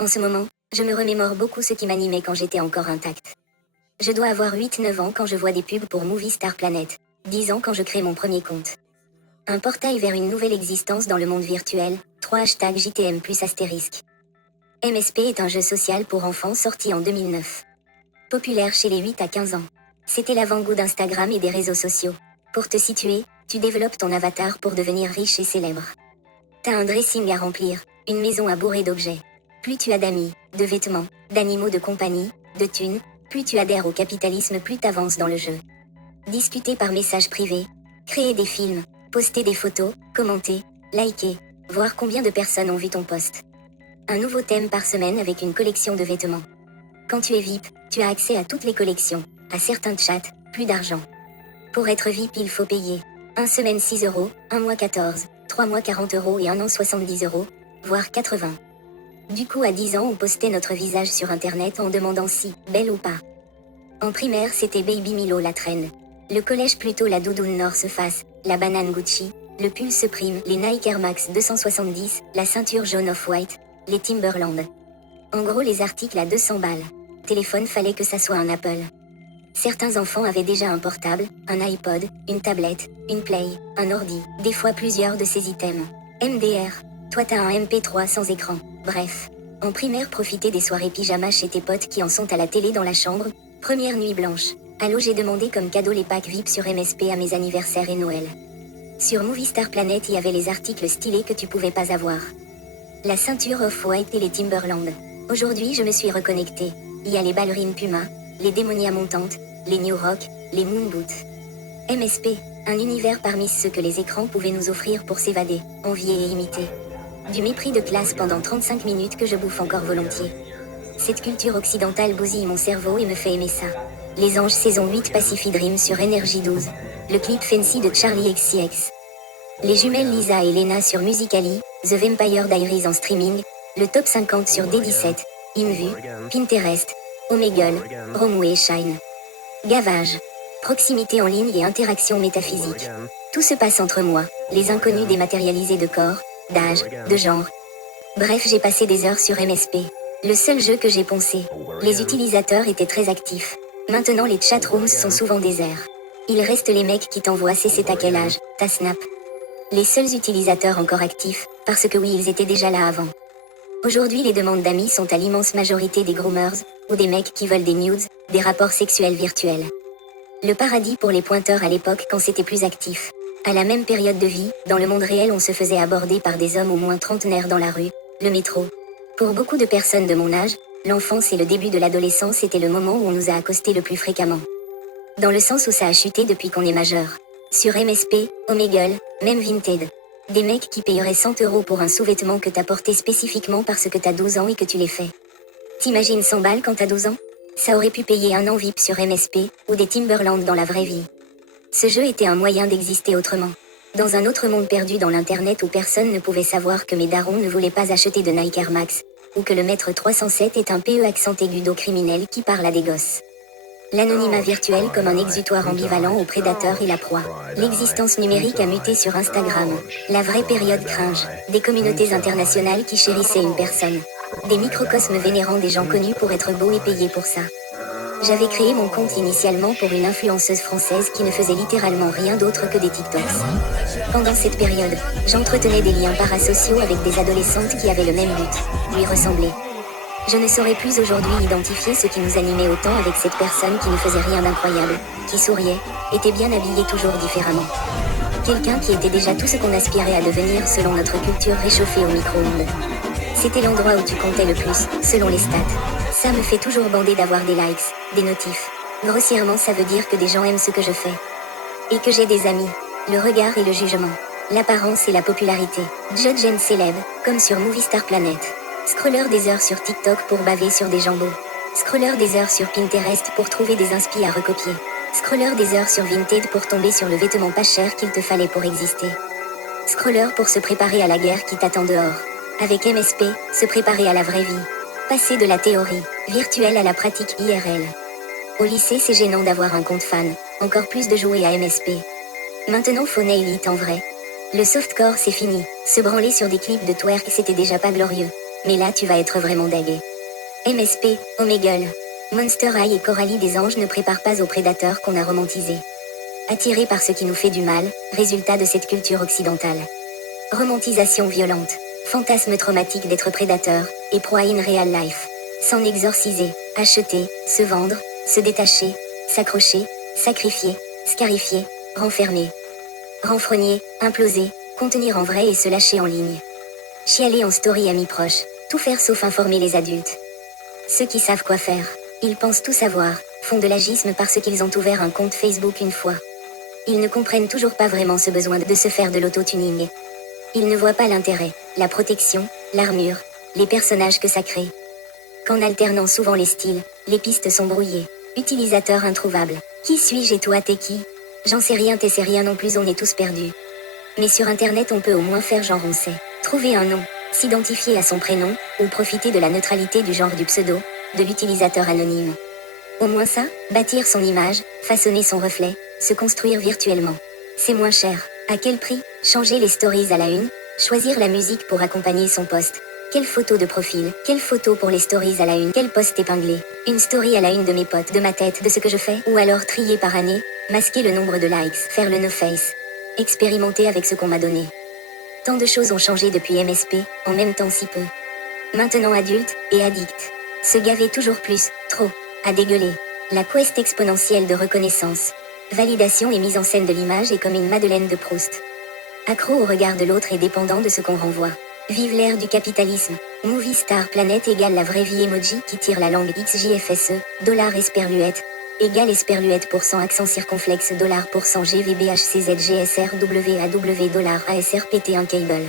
En ce moment, je me remémore beaucoup ce qui m'animait quand j'étais encore intacte. Je dois avoir 8-9 ans quand je vois des pubs pour Movie Star Planet, 10 ans quand je crée mon premier compte. Un portail vers une nouvelle existence dans le monde virtuel, 3 hashtags JTM plus astérisque. MSP est un jeu social pour enfants sorti en 2009. Populaire chez les 8 à 15 ans. C'était l'avant-goût d'Instagram et des réseaux sociaux. Pour te situer, tu développes ton avatar pour devenir riche et célèbre. T'as un dressing à remplir, une maison à bourrer d'objets. Plus tu as d'amis, de vêtements, d'animaux de compagnie, de thunes, plus tu adhères au capitalisme, plus t'avances dans le jeu. Discuter par message privé, créer des films, poster des photos, commenter, liker, voir combien de personnes ont vu ton post. Un nouveau thème par semaine avec une collection de vêtements. Quand tu es VIP, tu as accès à toutes les collections, à certains chats, plus d'argent. Pour être VIP, il faut payer. 1 semaine 6 euros, 1 mois 14, 3 mois 40 euros et 1 an 70 euros, voire 80. Du coup à 10 ans on postait notre visage sur internet en demandant si, belle ou pas. En primaire c'était Baby Milo la traîne. Le collège plutôt la doudoune North Face, la banane Gucci, le pull Supreme, les Nike Air Max 270, la ceinture jaune Off-White, les Timberland. En gros les articles à 200 balles. Téléphone fallait que ça soit un Apple. Certains enfants avaient déjà un portable, un iPod, une tablette, une Play, un ordi, des fois plusieurs de ces items. MDR, toi t'as un MP3 sans écran. Bref. En primaire profiter des soirées pyjama chez tes potes qui en sont à la télé dans la chambre. Première nuit blanche. Allô, j'ai demandé comme cadeau les packs VIP sur MSP à mes anniversaires et Noël. Sur Movie Star Planet il y avait les articles stylés que tu pouvais pas avoir. La ceinture Off-White et les Timberland. Aujourd'hui je me suis reconnectée. Il y a les ballerines Puma, les démonias montantes, les New Rock, les Moon Boots. MSP, un univers parmi ceux que les écrans pouvaient nous offrir pour s'évader, envier et imiter. Du mépris de classe pendant 35 minutes que je bouffe encore volontiers. Cette culture occidentale bousille mon cerveau et me fait aimer ça. Les Anges saison 8 Pacific Dream sur Énergie 12. Le clip Fancy de Charlie XCX. Les jumelles Lisa et Lena sur Musical.ly, The Vampire Diaries en streaming, le top 50 sur D17, Invu, Pinterest, Omegle, Romwe et Shine. Gavage. Proximité en ligne et interaction métaphysique. Tout se passe entre moi, les inconnus dématérialisés de corps, d'âge, de genre. Bref, j'ai passé des heures sur MSP. Le seul jeu que j'ai poncé. Les utilisateurs étaient très actifs. Maintenant les chatrooms sont souvent déserts. Il reste les mecs qui t'envoient c'est à quel âge, ta snap. Les seuls utilisateurs encore actifs, parce que oui ils étaient déjà là avant. Aujourd'hui les demandes d'amis sont à l'immense majorité des groomers, ou des mecs qui veulent des nudes, des rapports sexuels virtuels. Le paradis pour les pointeurs à l'époque quand c'était plus actif. À la même période de vie, dans le monde réel on se faisait aborder par des hommes au moins trentenaires dans la rue, le métro. Pour beaucoup de personnes de mon âge, l'enfance et le début de l'adolescence était le moment où on nous a accosté le plus fréquemment. Dans le sens où ça a chuté depuis qu'on est majeur. Sur MSP, Omegle, même Vinted. Des mecs qui payeraient 100 euros pour un sous-vêtement que t'as porté spécifiquement parce que t'as 12 ans et que tu les fais. T'imagines 100 balles quand t'as 12 ans? Ça aurait pu payer un an VIP sur MSP, ou des Timberland dans la vraie vie. Ce jeu était un moyen d'exister autrement. Dans un autre monde perdu dans l'internet où personne ne pouvait savoir que mes darons ne voulaient pas acheter de Nike Air Max, ou que le maître 307 est un PE accent aigu d'eau criminel qui parle à des gosses. L'anonymat virtuel comme un exutoire ambivalent aux prédateurs et la proie. L'existence numérique a muté sur Instagram. La vraie période cringe. Des communautés internationales qui chérissaient une personne. Des microcosmes vénérant des gens connus pour être beaux et payés pour ça. J'avais créé mon compte initialement pour une influenceuse française qui ne faisait littéralement rien d'autre que des TikToks. Pendant cette période, j'entretenais des liens parasociaux avec des adolescentes qui avaient le même but, lui ressembler. Je ne saurais plus aujourd'hui identifier ce qui nous animait autant avec cette personne qui ne faisait rien d'incroyable, qui souriait, était bien habillée toujours différemment. Quelqu'un qui était déjà tout ce qu'on aspirait à devenir selon notre culture réchauffée au micro-ondes. C'était l'endroit où tu comptais le plus, selon les stats. Ça me fait toujours bander d'avoir des likes, des notifs. Grossièrement ça veut dire que des gens aiment ce que je fais. Et que j'ai des amis. Le regard et le jugement. L'apparence et la popularité. Judge and célèbre, comme sur Movie Star Planet. Scroller des heures sur TikTok pour baver sur des jambos. Scroller des heures sur Pinterest pour trouver des inspi à recopier. Scroller des heures sur Vinted pour tomber sur le vêtement pas cher qu'il te fallait pour exister. Scroller pour se préparer à la guerre qui t'attend dehors. Avec MSP, se préparer à la vraie vie. Passer de la théorie virtuelle à la pratique IRL. Au lycée c'est gênant d'avoir un compte fan, encore plus de jouer à MSP. Maintenant faut nail it en vrai. Le softcore c'est fini, se branler sur des clips de twerk c'était déjà pas glorieux. Mais là tu vas être vraiment deg. MSP, Omegle. Monster High et Coralie des Anges ne préparent pas aux prédateurs qu'on a romantisés. Attirés par ce qui nous fait du mal, résultat de cette culture occidentale. Romantisation violente. Fantasme traumatique d'être prédateur, et proie in real life. S'en exorciser, acheter, se vendre, se détacher, s'accrocher, sacrifier, scarifier, renfermer. Renfrogner, imploser, contenir en vrai et se lâcher en ligne. Chialer en story amis proches, tout faire sauf informer les adultes. Ceux qui savent quoi faire, ils pensent tout savoir, font de l'agisme parce qu'ils ont ouvert un compte Facebook une fois. Ils ne comprennent toujours pas vraiment ce besoin de se faire de l'auto-tuning. Ils ne voient pas l'intérêt, la protection, l'armure, les personnages que ça crée. Qu'en alternant souvent les styles, les pistes sont brouillées. Utilisateur introuvable. Qui suis-je et toi t'es qui? J'en sais rien, t'es sais rien non plus, on est tous perdus. Mais sur internet on peut au moins faire genre on sait. Trouver un nom, s'identifier à son prénom, ou profiter de la neutralité du genre du pseudo, de l'utilisateur anonyme. Au moins ça, bâtir son image, façonner son reflet, se construire virtuellement. C'est moins cher. À quel prix? Changer les stories à la une, choisir la musique pour accompagner son post. Quelle photo de profil? Quelle photo pour les stories à la une? Quel post épinglé? Une story à la une de mes potes, de ma tête, de ce que je fais? Ou alors trier par année, masquer le nombre de likes, faire le no-face. Expérimenter avec ce qu'on m'a donné. Tant de choses ont changé depuis MSP, en même temps si peu. Maintenant adulte, et addict. Se gaver toujours plus, trop, à dégueuler. La quest exponentielle de reconnaissance. Validation et mise en scène de l'image est comme une Madeleine de Proust. Accro au regard de l'autre et dépendant de ce qu'on renvoie. Vive l'ère du capitalisme. Movie Star Planet égale la vraie vie emoji qui tire la langue XJFSE, dollar esperluette, égale esperluette % accent circonflexe dollar % GVBHCZGSRWAW dollar ASRPT1 cable.